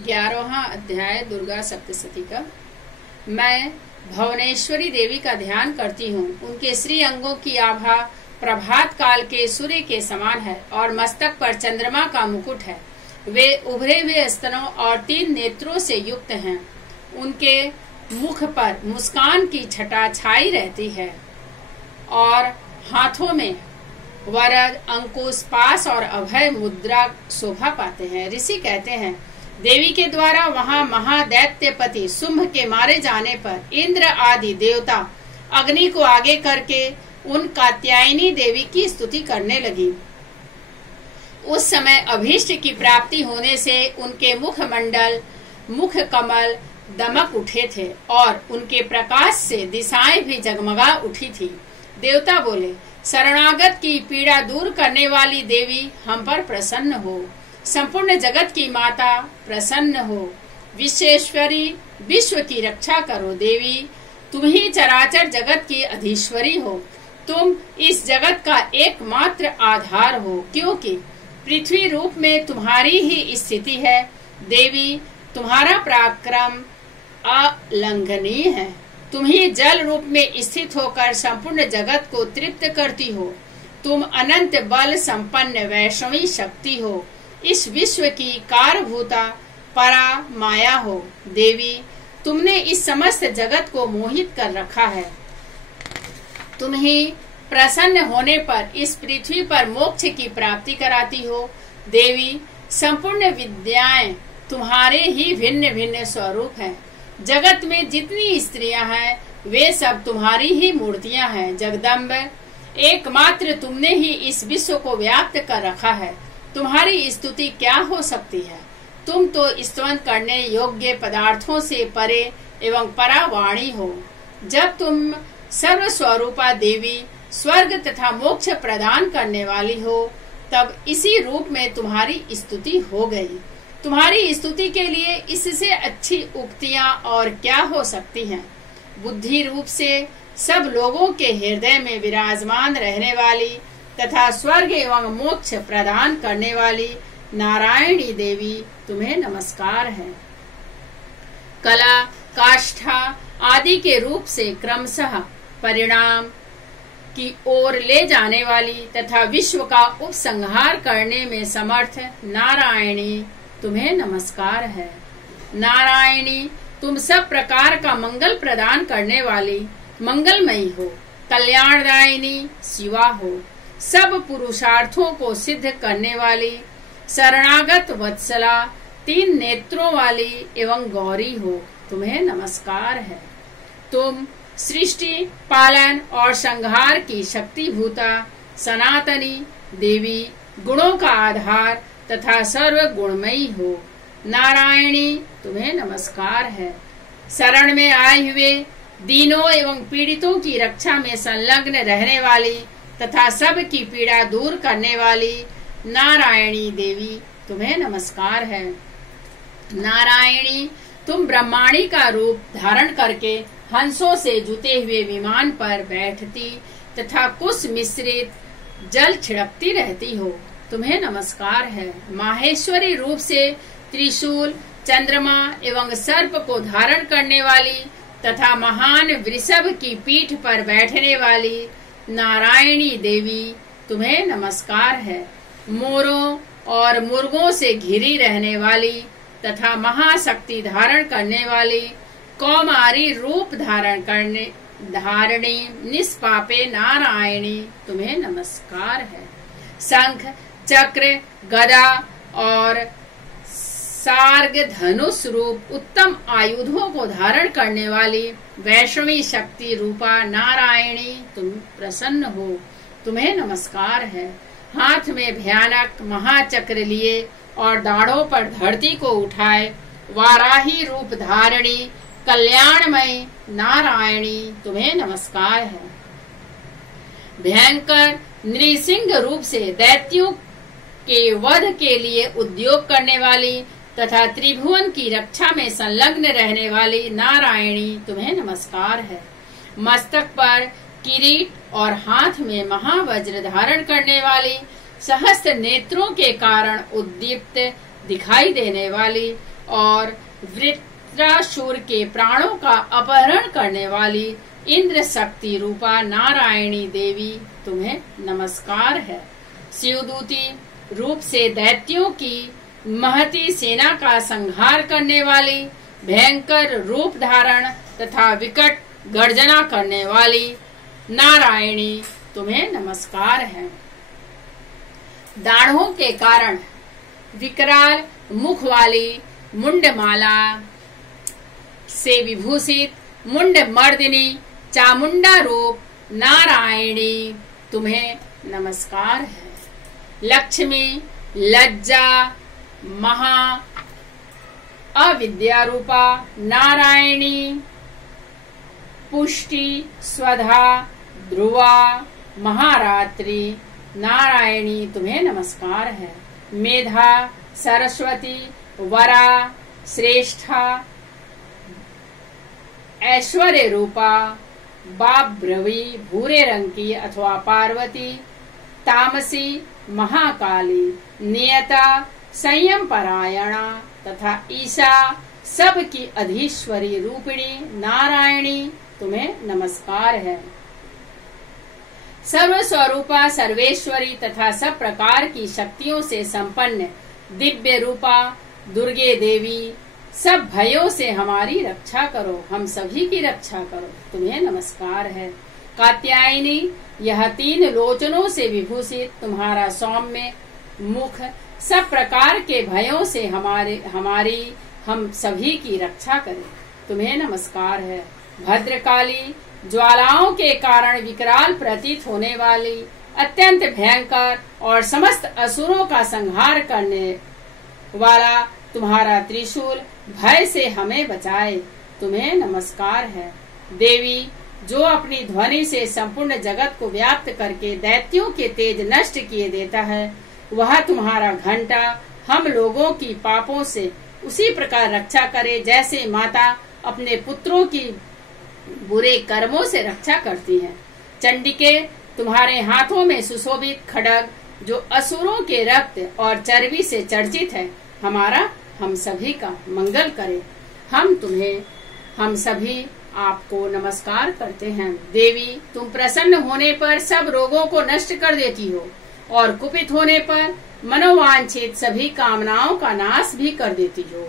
11वां अध्याय दुर्गा सप्तशती का। मैं भुवनेश्वरी देवी का ध्यान करती हूँ। उनके श्री अंगों की आभा प्रभात काल के सूर्य के समान है और मस्तक पर चंद्रमा का मुकुट है। वे उभरे हुए स्तनों और 3 नेत्रों से युक्त हैं। उनके मुख पर मुस्कान की छटा छाई रहती है और हाथों में वरद, अंकुश, पास और अभय मुद्रा शोभा पाते हैं। ऋषि कहते हैं, देवी के द्वारा वहां महादैत्यपति शुंभ के मारे जाने पर इंद्र आदि देवता अग्नि को आगे करके उन कात्यायनी देवी की स्तुति करने लगी। उस समय अभीष्ट की प्राप्ति होने से उनके मुखमंडल, मुख कमल दमक उठे थे और उनके प्रकाश से दिशाएं भी जगमगा उठी थी। देवता बोले, शरणागत की पीड़ा दूर करने वाली देवी हम पर प्रसन्न हो। संपूर्ण जगत की माता प्रसन्न हो। विश्वेश्वरी, विश्व की रक्षा करो देवी। तुम ही चराचर जगत की अधीश्वरी हो। तुम इस जगत का एकमात्र आधार हो, क्योंकि पृथ्वी रूप में तुम्हारी ही स्थिति है। देवी, तुम्हारा पराक्रम अलंघनीय है। तुम ही जल रूप में स्थित होकर संपूर्ण जगत को तृप्त करती हो। तुम अनंत बल संपन्न वैष्णवी शक्ति हो। इस विश्व की कारभूता परा माया हो। देवी, तुमने इस समस्त जगत को मोहित कर रखा है। तुम ही प्रसन्न होने पर इस पृथ्वी पर मोक्ष की प्राप्ति कराती हो। देवी, संपूर्ण विद्याएं तुम्हारे ही भिन्न भिन्न स्वरूप हैं। जगत में जितनी स्त्रियां हैं वे सब तुम्हारी ही मूर्तियां हैं। जगदम्ब, एकमात्र तुमने ही इस विश्व को व्याप्त कर रखा है। तुम्हारी स्तुति क्या हो सकती है। तुम तो स्तवन करने योग्य पदार्थों से परे एवं परावाणी हो। जब तुम सर्वस्वरूपा देवी स्वर्ग तथा मोक्ष प्रदान करने वाली हो, तब इसी रूप में तुम्हारी स्तुति हो गई। तुम्हारी स्तुति के लिए इससे अच्छी उक्तियां और क्या हो सकती हैं। बुद्धि रूप से सब लोगों के हृदय में विराजमान रहने वाली तथा स्वर्ग एवं मोक्ष प्रदान करने वाली नारायणी देवी, तुम्हें नमस्कार है। कला, काष्ठा आदि के रूप से क्रमशः परिणाम की ओर ले जाने वाली तथा विश्व का उपसंहार करने में समर्थ नारायणी, तुम्हें नमस्कार है। नारायणी, तुम सब प्रकार का मंगल प्रदान करने वाली मंगलमयी हो। कल्याणदायिनी शिवा हो। सब पुरुषार्थों को सिद्ध करने वाली शरणागत वत्सला, 3 नेत्रों वाली एवं गौरी हो। तुम्हें नमस्कार है। तुम सृष्टि, पालन और संहार की शक्तिभूता सनातनी देवी, गुणों का आधार तथा सर्व गुणमयी हो। नारायणी, तुम्हें नमस्कार है। शरण में आए हुए दीनों एवं पीड़ितों की रक्षा में संलग्न रहने वाली तथा सब की पीड़ा दूर करने वाली नारायणी देवी, तुम्हें नमस्कार है। नारायणी, तुम ब्रह्माणी का रूप धारण करके हंसों से जुते हुए विमान पर बैठती तथा कुश मिश्रित जल छिड़कती रहती हो। तुम्हें नमस्कार है। माहेश्वरी रूप से त्रिशूल, चंद्रमा एवं सर्प को धारण करने वाली तथा महान वृषभ की पीठ पर बैठने वाली नारायणी देवी, तुम्हें नमस्कार है। मोरों और मुर्गों से घिरी रहने वाली तथा महाशक्ति धारण करने वाली कौमारी रूप धारणी निष्पापे नारायणी, तुम्हें नमस्कार है। शंख, चक्र, गदा और सार्ग धनुष रूप उत्तम आयुधों को धारण करने वाली वैष्णवी शक्ति रूपा नारायणी, तुम प्रसन्न हो। तुम्हें नमस्कार है। हाथ में भयानक महाचक्र लिए और दाढ़ों पर धरती को उठाए वाराही रूप धारणी कल्याणमयी नारायणी, तुम्हें नमस्कार है। भयंकर नृसिंह रूप से दैत्यों के वध के लिए उद्योग करने वाली तथा त्रिभुवन की रक्षा में संलग्न रहने वाली नारायणी, तुम्हें नमस्कार है। मस्तक पर किरीट और हाथ में महावज्र धारण करने वाली सहस्त्र नेत्रों के कारण उद्दीप्त दिखाई देने वाली और वृत्रासुर के प्राणों का अपहरण करने वाली इंद्र शक्ति रूपा नारायणी देवी तुम्हें नमस्कार है। शिवदूती रूप से दैत्यों की महती सेना का संहार करने वाली, भयंकर रूप धारण तथा विकट गर्जना करने वाली नारायणी तुम्हें नमस्कार है। दाढ़ों के कारण विकराल मुख वाली मुंडमाला से विभूषित मुंड मर्दिनी चामुंडा रूप नारायणी तुम्हें नमस्कार है। लक्ष्मी, लज्जा, महा अविद्या रूपा नारायणी, पुष्टि, स्वधा, ध्रुवा, महारात्रि नारायणी तुम्हें नमस्कार है। मेधा, सरस्वती, वरा, श्रेष्ठा, ऐश्वर्य रूपा बाब्रवी भूरे रंग की अथवा पार्वती, तामसी, महाकाली, नियता, संयम परायणा तथा ईशा सबकी अधीश्वरी रूपिणी नारायणी तुम्हें नमस्कार है। सर्व स्वरूपा सर्वेश्वरी तथा सब प्रकार की शक्तियों से संपन्न दिव्य रूपा दुर्गे देवी, सब भयों से हमारी रक्षा करो, हम सभी की रक्षा करो, तुम्हें नमस्कार है। कात्यायनी, यह 3 लोचनों से विभूषित तुम्हारा सौम्य मुख सब प्रकार के भयों से हम सभी की रक्षा करे, तुम्हें नमस्कार है। भद्रकाली, ज्वालाओं के कारण विकराल प्रतीत होने वाली अत्यंत भयंकर और समस्त असुरों का संहार करने वाला तुम्हारा त्रिशूल भय से हमें बचाए, तुम्हें नमस्कार है। देवी, जो अपनी ध्वनि से संपूर्ण जगत को व्याप्त करके दैत्यों के तेज नष्ट किए देता है, वह तुम्हारा घंटा हम लोगों की पापों से उसी प्रकार रक्षा करे जैसे माता अपने पुत्रों की बुरे कर्मों से रक्षा करती है। चंडिके, तुम्हारे हाथों में सुशोभित खड्ग जो असुरों के रक्त और चर्बी से चर्चित है, हमारा हम सभी का मंगल करे। हम सभी आपको नमस्कार करते हैं। देवी, तुम प्रसन्न होने पर सब रोगों को नष्ट कर देती हो और कुपित होने पर मनोवांछित सभी कामनाओं का नाश भी कर देती हो।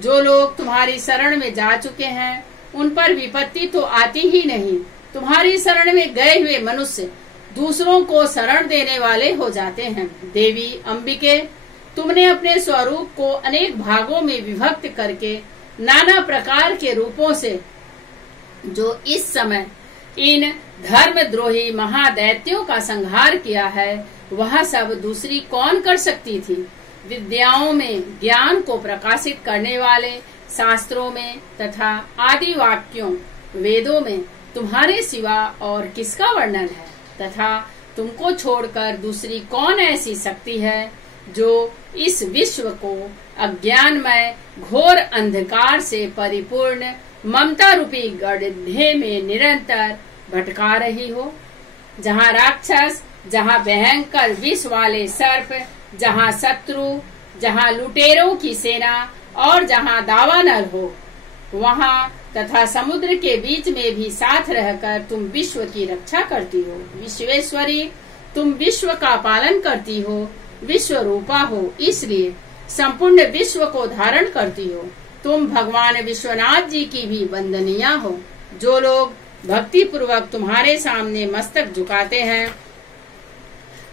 जो लोग तुम्हारी शरण में जा चुके हैं उन पर विपत्ति तो आती ही नहीं। तुम्हारी शरण में गए हुए मनुष्य दूसरों को शरण देने वाले हो जाते हैं। देवी अंबिके, तुमने अपने स्वरूप को अनेक भागों में विभक्त करके नाना प्रकार के रूपों से जो इस समय इन धर्मद्रोही महादैत्यों का संहार किया है, वह सब दूसरी कौन कर सकती थी। विद्याओं में ज्ञान को प्रकाशित करने वाले शास्त्रों में तथा आदि वाक्यों वेदों में तुम्हारे सिवा और किसका वर्णन है, तथा तुमको छोड़कर दूसरी कौन ऐसी शक्ति है जो इस विश्व को अज्ञानमय घोर अंधकार से परिपूर्ण ममता रूपी गड्ढे में निरंतर भटका रही हो। जहाँ राक्षस, जहाँ भयंकर विष वाले सर्प, जहाँ शत्रु, जहाँ लुटेरों की सेना और जहाँ दावानल हो, वहाँ तथा समुद्र के बीच में भी साथ रहकर तुम विश्व की रक्षा करती हो। विश्वेश्वरी, तुम विश्व का पालन करती हो, विश्व रूपा हो, इसलिए संपूर्ण विश्व को धारण करती हो। तुम भगवान विश्वनाथ जी की भी वंदनीय हो। जो लोग भक्ति पूर्वक तुम्हारे सामने मस्तक झुकाते हैं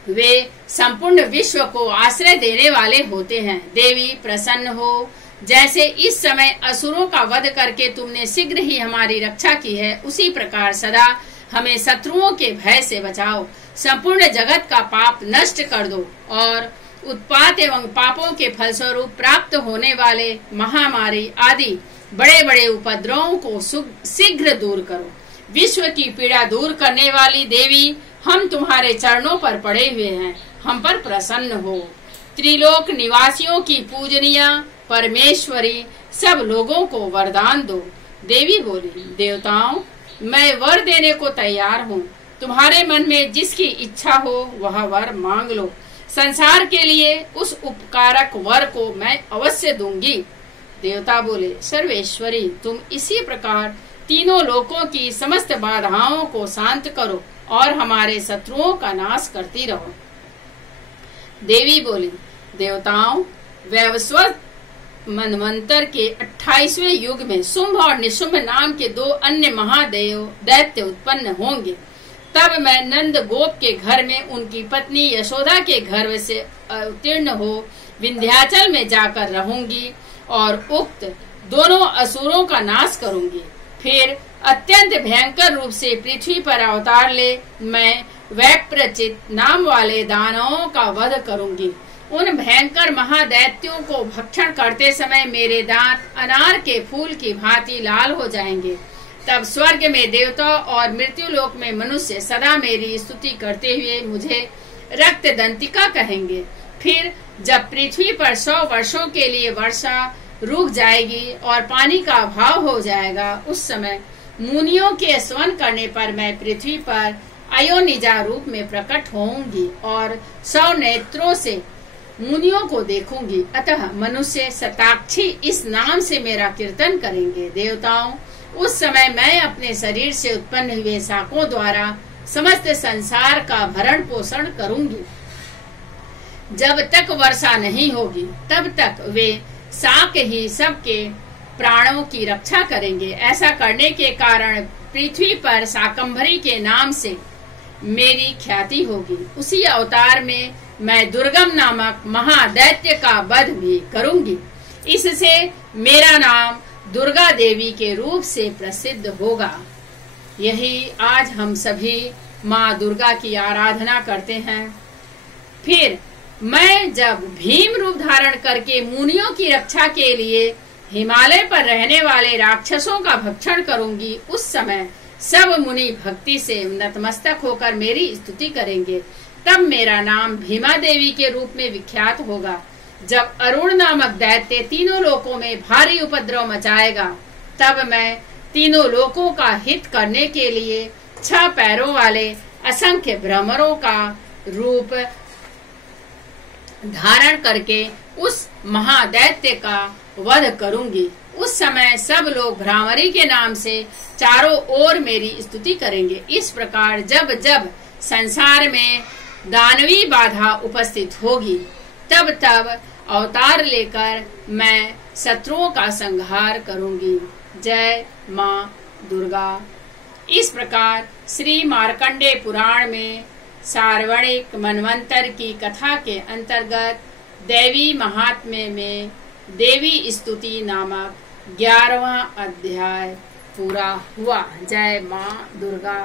वे संपूर्ण विश्व को आश्रय देने वाले होते हैं। देवी प्रसन्न हो, जैसे इस समय असुरों का वध करके तुमने शीघ्र ही हमारी रक्षा की है, उसी प्रकार सदा हमें शत्रुओं के भय से बचाओ। संपूर्ण जगत का पाप नष्ट कर दो और उत्पात एवं पापों के फलस्वरूप प्राप्त होने वाले महामारी आदि बड़े बड़े उपद्रवों को शीघ्र दूर करो। विश्व की पीड़ा दूर करने वाली देवी, हम तुम्हारे चरणों पर पड़े हुए हैं, हम पर प्रसन्न हो। त्रिलोक निवासियों की पूजनीय परमेश्वरी, सब लोगों को वरदान दो। देवी बोली, देवताओं, मैं वर देने को तैयार हूँ। तुम्हारे मन में जिसकी इच्छा हो वह वर मांग लो। संसार के लिए उस उपकारक वर को मैं अवश्य दूंगी। देवता बोले, सर्वेश्वरी, तुम इसी प्रकार तीनों लोकों की समस्त बाधाओं को शांत करो और हमारे शत्रुओं का नाश करती रहो। देवी बोली, देवताओं, वैवस्वत मनवंतर के 28वें युग में शुंभ और निशुंभ नाम के 2 अन्य महादेव दैत्य उत्पन्न होंगे। तब मैं नंद गोप के घर में उनकी पत्नी यशोदा के घर से अवतीर्ण हो विंध्याचल में जाकर रहूंगी और उक्त दोनों असुरों का नाश करूंगी। फिर अत्यंत भयंकर रूप से पृथ्वी पर अवतार ले मैं वैप्रचित नाम वाले दानवों का वध करूंगी। उन भयंकर महादैत्यों को भक्षण करते समय मेरे दांत अनार के फूल की भांति लाल हो जाएंगे। तब स्वर्ग में देवता और मृत्यु लोक में मनुष्य सदा मेरी स्तुति करते हुए मुझे रक्त दंतिका कहेंगे। फिर जब पृथ्वी पर 100 वर्षों के लिए वर्षा रुक जाएगी और पानी का अभाव हो जाएगा, उस समय मुनियों के स्वन करने पर मैं पृथ्वी पर अयोनिजा रूप में प्रकट होऊंगी और 100 नेत्रों से मुनियों को देखूंगी। अतः मनुष्य शताक्षी इस नाम से मेरा कीर्तन करेंगे। देवताओं, उस समय मैं अपने शरीर से उत्पन्न हुए शाकों द्वारा समस्त संसार का भरण पोषण करूंगी। जब तक वर्षा नहीं होगी तब तक वे शाक ही सबके प्राणों की रक्षा करेंगे। ऐसा करने के कारण पृथ्वी पर शाकंभरी के नाम से मेरी ख्याति होगी। उसी अवतार में मैं दुर्गम नामक महादैत्य का वध भी करूंगी। इससे मेरा नाम दुर्गा देवी के रूप से प्रसिद्ध होगा। यही आज हम सभी माँ दुर्गा की आराधना करते हैं। फिर मैं जब भीम रूप धारण करके मुनियों की रक्षा के लिए हिमालय पर रहने वाले राक्षसों का भक्षण करूंगी, उस समय सब मुनि भक्ति से नतमस्तक होकर मेरी स्तुति करेंगे। तब मेरा नाम भीमा देवी के रूप में विख्यात होगा। जब अरुण नामक दैत्य तीनों लोकों में भारी उपद्रव मचाएगा, तब मैं तीनों लोकों का हित करने के लिए 6 पैरों वाले असंख्य भ्रमरों का रूप धारण करके उस महादैत्य का वध करूंगी। उस समय सब लोग भ्रामरी के नाम से चारों ओर मेरी स्तुति करेंगे। इस प्रकार जब जब संसार में दानवी बाधा उपस्थित होगी, तब तब अवतार लेकर मैं शत्रुओं का संहार करूंगी। जय माँ दुर्गा। इस प्रकार श्री मार्कंडे पुराण में सार्वणिक मनवंतर की कथा के अंतर्गत देवी महात्म्य में देवी स्तुति नामक 11वां अध्याय पूरा हुआ। जय माँ दुर्गा।